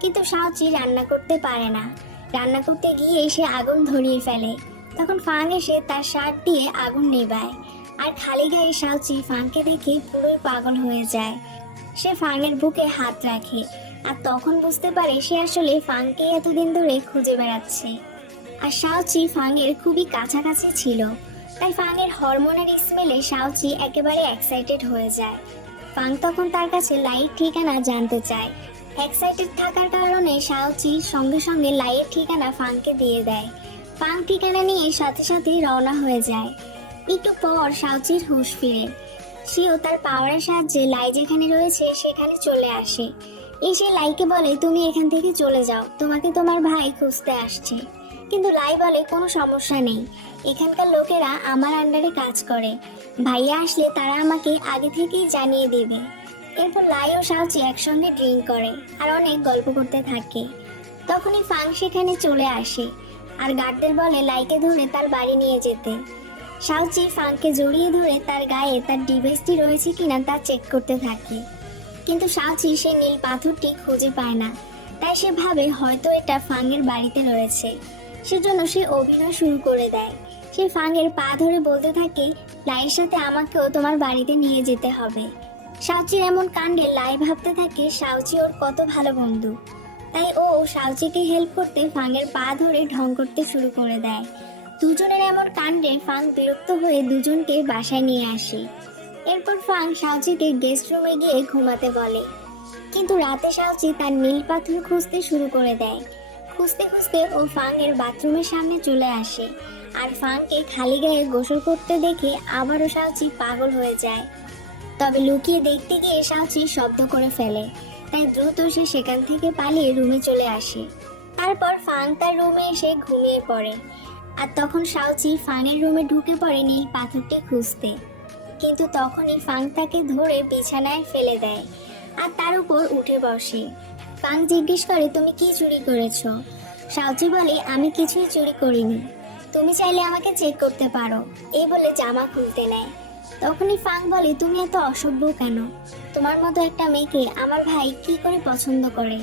কিন্তু শাওচি রান্না করতে পারে না। রান্না করতে গিয়ে সে আগুন ধরিয়ে ফেলে। তখন ফাং এসে তার শার্ট দিয়ে আগুন নেভায়। আর খালি গায়ে শাওচি ফাংকে দেখে পুরোই পাগল হয়ে যায়। সে ফাংয়ের বুকে হাত রাখে আর তখন বুঝতে পারে সে আসলে ফাংকে এতদিন ধরে খুঁজে বেড়াচ্ছে। আর শাওচি ফাংয়ের খুবই কাছাকাছি ছিল, তাই ফাংয়ের হরমোনের স্মেলে শাওচি একেবারে এক্সাইটেড হয়ে যায়। ফাং তখন তার কাছে লাইয়ের ঠিকানা জানতে চায়। এক্সাইটেড থাকার কারণে শাওচি সঙ্গে সঙ্গে লাইয়ের ঠিকানা ফাংকে দিয়ে দেয়। ফাং ঠিকানা নিয়ে সাথে সাথেই রওনা হয়ে যায়। একটু পর শাওচির হুঁশ ফিরে। সেও তার পাওয়ারের সাহায্যে লাই যেখানে রয়েছে সেখানে চলে আসে। এসে লাইকে বলে, তুমি এখান থেকে চলে যাও, তোমাকে তোমার ভাই খুঁজতে আসছে। কিন্তু লাই বলে, কোনো সমস্যা নেই, এখানকার লোকেরা আমার আন্ডারে কাজ করে, ভাইয়া আসলে তারা আমাকে আগে থেকেই জানিয়ে দেবে। এরপর লাই ও শাওচি একসঙ্গে ড্রিঙ্ক করে আর অনেক গল্প করতে থাকে। তখনই ফাং সেখানে চলে আসে আর গার্ডদের বলে লাইকে ধরে তার বাড়ি নিয়ে যেতে। শাওচি ফাংকে জড়িয়ে ধরে তার গায়ে তার ডিভাইসটি রয়েছে কিনা তা চেক করতে থাকে। কিন্তু শাওচি সে নীল পাথরটি খুঁজে পায় না, তাই সে ভাবে হয়তো এটা ফাংয়ের বাড়িতে রয়েছে। সেজন্য সে অভিনয় শুরু করে দেয়। সে ফাংয়ের পা ধরে বলতে থাকে, লাইয়ের সাথে আমাকেও তোমার বাড়িতে নিয়ে যেতে হবে। শাওচির এমন কাণ্ডে লাই ভাবতে থাকে শাওচি ওর কত ভালো বন্ধু, তাই ও শাওচিকে হেল্প করতে ফাংয়ের পা ধরে ঢং করতে শুরু করে দেয়। দুজনের এমন কাণ্ডে ফাং বিরক্ত হয়ে দুজনকে বাসায় নিয়ে আসে। এরপর ফাং শাওচিকে গেস্ট রুমে গিয়ে ঘুমাতে বলে। কিন্তু রাতে শাওচি তার নীল পাথর খুঁজতে শুরু করে দেয়। খুঁজতে খুঁজতে ও ফাংয়ের বাথরুমের সামনে চলে আসে আর ফাংকে খালি গায়ে গোসল করতে দেখে আবারও শাওচি পাগল হয়ে যায়। তবে লুকিয়ে দেখতে গিয়ে শাওচি শব্দ করে ফেলে, তাই দ্রুত সে সেখান থেকে পালিয়ে রুমে চলে আসে। তারপর ফাং তার রুমে এসে ঘুমিয়ে পড়ে। আর তখন শাওচি ফাংয়ের রুমে ঢুকে পড়ে নীল পাথরটি খুঁজতে। কিন্তু তখনই ফাং তাকে ধরে বিছানায় ফেলে দেয় আর তার উপর উঠে বসে। ফাং জিজ্ঞেস করে, তুমি কি চুরি করেছ? শাওচি বলে, আমি কিছুই চুরি করিনি, তুমি চাইলে আমাকে চেক করতে পারো। এই বলে জামা খুলতে নেয়। তখনই ফাং বলে, তুমি এত অসভ্য কেন? তোমার মতো একটা মেয়েকে আমার ভাই কি করে পছন্দ করে?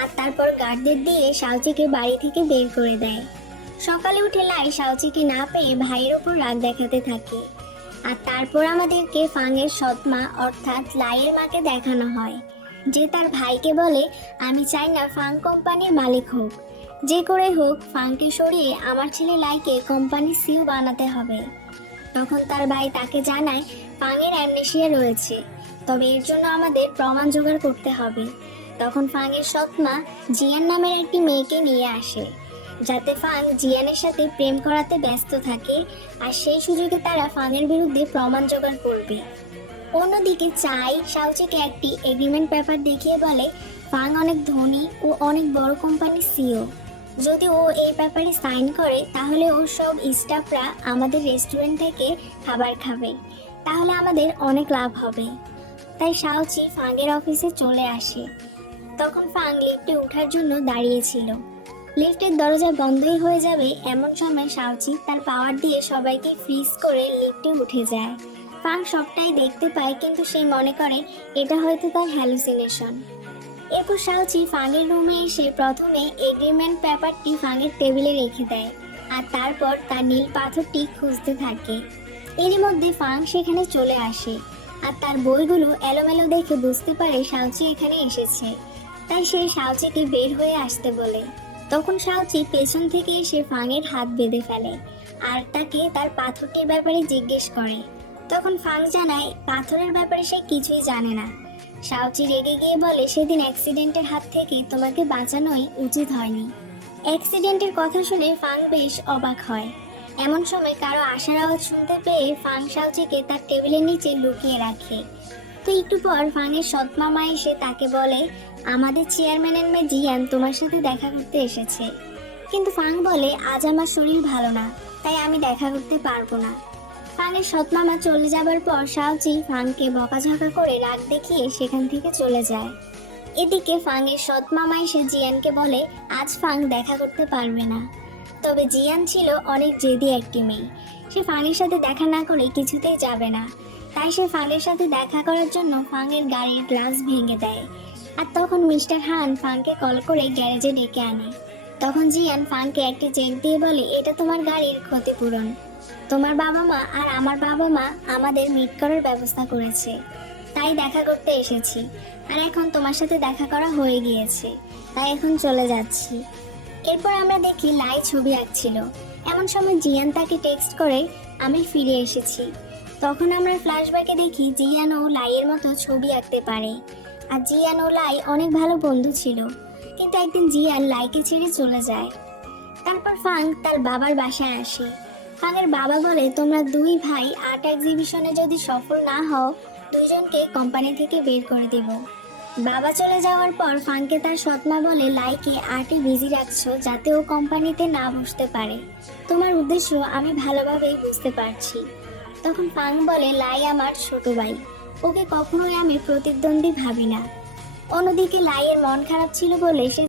আর তারপর গার্ডদের দিয়ে শাওচিকে বাড়ি থেকে বের করে দেয়। সকালে উঠে লাই শাওচিকে না পেয়ে ভাইয়ের ওপর রাগ দেখাতে থাকে। আর তারপর আমাদেরকে ফাংয়ের সৎমা অর্থাৎ লাইয়ের মাকে দেখানো হয়, যে তার ভাইকে বলে, আমি চাই না ফাং কোম্পানির মালিক হোক, যে করে হোক ফাংকে সরিয়ে আমার ছেলে লাইকে কোম্পানির সিইও বানাতে হবে। তখন তার ভাই তাকে জানায় ফাংয়ের অ্যামনেশিয়া রয়েছে, তবে এর জন্য আমাদের প্রমাণ জোগাড় করতে হবে। তখন ফাংয়ের সৎমা জিয়ান নামের একটি মেয়েকে নিয়ে আসে, যাতে ফাং জিয়ানের সাথে প্রেম করাতে ব্যস্ত থাকে আর সেই সুযোগে তারা ফাংয়ের বিরুদ্ধে প্রমাণ জোগাড় করবে। অন্যদিকে চাই শাওচিকে একটি এগ্রিমেন্ট পেপার দেখিয়ে বলে, ফাং অনেক ধনী ও অনেক বড় কোম্পানির সিইও, যদি ও এই পেপারে সাইন করে তাহলে ওর সব স্টাফরা আমাদের রেস্টুরেন্ট থেকে খাবার খাবে, তাহলে আমাদের অনেক লাভ হবে। তাই শাওচি ফাংয়ের অফিসে চলে আসে। তখন ফাং লিফটে ওঠার জন্য দাঁড়িয়েছিল। লিফটের দরজা বন্ধই হয়ে যাবে এমন সময় শাওচি তার পাওয়ার দিয়ে সবাইকে ফ্রিজ করে লিফটে উঠে যায়। ফাং সবটাই দেখতে পায়, কিন্তু সে মনে করে এটা হয়তো তার হ্যালুসিনেশন। এরপর শাওচি ফাংয়ের রুমে এসে প্রথমে এগ্রিমেন্ট পেপারটি ফাংয়ের টেবিলে রেখে দেয় আর তারপর তার নীল পাথরটি খুঁজতে থাকে। এরই মধ্যে ফাং সেখানে চলে আসে আর তার বইগুলো এলোমেলো দেখে বুঝতে পারে শাওচি এখানে এসেছে, তাই সে শাওচিকে বের হয়ে আসতে বলে। তখন শাওচি পেছন থেকে এসে ফাংয়ের হাত বেঁধে ফেলে আর তাকে তার পাথরটির ব্যাপারে জিজ্ঞেস করে। তখন ফাং জানায় পাথরের ব্যাপারে সে কিছুই জানে না। শাওচি রেগে গিয়ে বলে, সেদিন অ্যাক্সিডেন্টের হাত থেকে তোমাকে বাঁচানোই উচিত হয়নি। অ্যাক্সিডেন্টের কথা শুনে ফাং বেশ অবাক হয়। এমন সময় কারো আসার আওয়াজ শুনতে পেয়ে ফাং শাওচিকে তার টেবিলের নিচে লুকিয়ে রাখে। তো একটু পর ফাংয়ের সৎমামা এসে তাকে বলে, আমাদের চেয়ারম্যানের মেয়ে জিয়ান তোমার সাথে দেখা করতে এসেছে। কিন্তু ফাং বলে, আজ আমার শরীর ভালো না, তাই আমি দেখা করতে পারবো না। ফাংয়ের সৎমামা চলে যাবার পর শাওচি ফাংকে বকাঝকা করে রাগ দেখিয়ে সেখান থেকে চলে যায়। এদিকে ফাংয়ের সৎমামা এসে জিয়ানকে বলে, আজ ফাং দেখা করতে পারবে না। তবে জিয়ান ছিল অনেক জেদি একটি মেয়ে, সে ফাংয়ের সাথে দেখা না করে কিছুতেই যাবে না। তাই সে ফাংয়ের সাথে দেখা করার জন্য ফাংয়ের গাড়ির গ্লাস ভেঙে দেয়। আর তখন মিস্টার হান ফাংকে কল করে গ্যারেজে ডেকে আনে। তখন জিয়ান ফাংকে একটি চেক দিয়ে বলে, এটা তোমার গাড়ির ক্ষতিপূরণ। তোমার বাবা মা আর আমার বাবা মা আমাদের মিট করার ব্যবস্থা করেছে, তাই দেখা করতে এসেছি। আর এখন তোমার সাথে দেখা করা হয়ে গিয়েছে, তাই এখন চলে যাচ্ছি। এরপর আমরা দেখি লাই ছবি আঁকছিল। এমন সময় জিয়ান তাকে টেক্সট করে, আমি ফিরে এসেছি। তখন আমরা ফ্ল্যাশব্যাকে দেখি জিয়ান ও লাইয়ের মতো ছবি আঁকতে পারে। আর জিয়ান ও লাই অনেক ভালো বন্ধু ছিল, কিন্তু একদিন জিয়ান লাইকে ছেড়ে চলে যায়। তারপর ফাং তার বাবার বাসায় আসে। ফাংয়ের বাবা বলে, তোমরা দুই ভাই আর্ট এক্সিবিশনে যদি সফল না হও, দুইজনকে কোম্পানি থেকে বের করে দেব। বাবা চলে যাওয়ার পর ফাংকে তার সৎমা বলে, লাইকে আর্টে বিজি রাখছো যাতে ও কোম্পানিতে না বসতে পারে। তোমার উদ্দেশ্য আমি ভালোভাবেই বুঝতে পারছি। তখন ফাং বলে, লাই আমার ছোট ভাই, ওকে কখনোই আমি প্রতিদ্বন্দ্বী ভাবি না। অন্যদিকে লাইয়ের মন খারাপ ছিল বলে সে